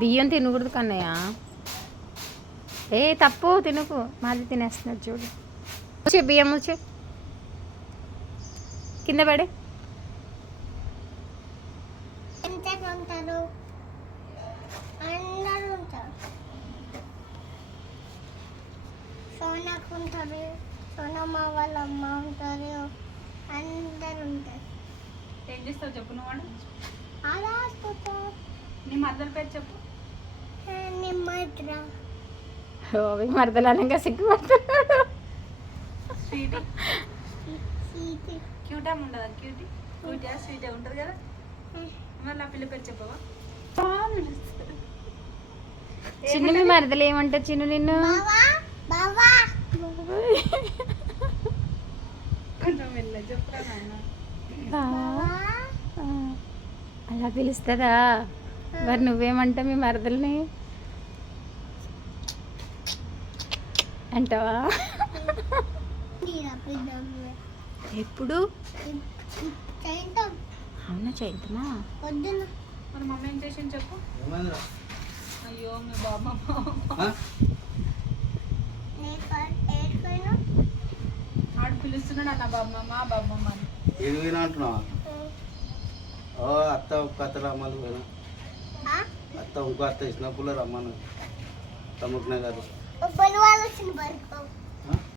బియ్యం తినకూడదు కన్నయ్య. ఏ తప్పు తినకు, మాది తినేస్తున్నాడు చూడు. వచ్చే బియ్యం వచ్చే కింద పడే. సోనాకుంటారు, సోనమ్మ వాళ్ళ అమ్మ ఉంటారు, అందరు ఉంటారు. ఏం చేస్తావు చెప్పు నువ్వు వాడు. అలా ఆడుకుంటారు. నీ మదర్ పేరు చెప్పు. నిమ్మద్ర ఓ మరదలు అనగా సిగ్గుపడుతున్నాడు. స్వీటీ సీతి క్యూటా ఉండదా? క్యూటీ స్వీటే ఉంటుంది కదా. మరి నా పిల్ల పేరు చెప్పవా? చిన్న మీ మరదలు ఏమంటారు చిన్న నిన్ను? బావా బావా కొంచెం వెళ్ళ చెప్పురా నాయన. బావా. అలా పిలుస్తుందా? మరి నువ్వేమంటావు మీ మరదల్ని అంటావా? ఎప్పుడు? అవునా చైతమా? పొద్దున మరి మమ్మీ ఏం చేసింది చెప్పు. అయ్యో మీ బాబా ఆడు పిలుస్తున్నాడు అన్న బాబమ్మ బాబమ్మ అని. ఇది పోయినా అంటున్నావా? ఓ అత్త ఒక్క అత్త రమ్మని పోయినా. అత్త ఇంకో అత్త ఇచ్చినప్పుడు రమ్మను తమ్ముకునే గారు. వాళ్ళు వచ్చిన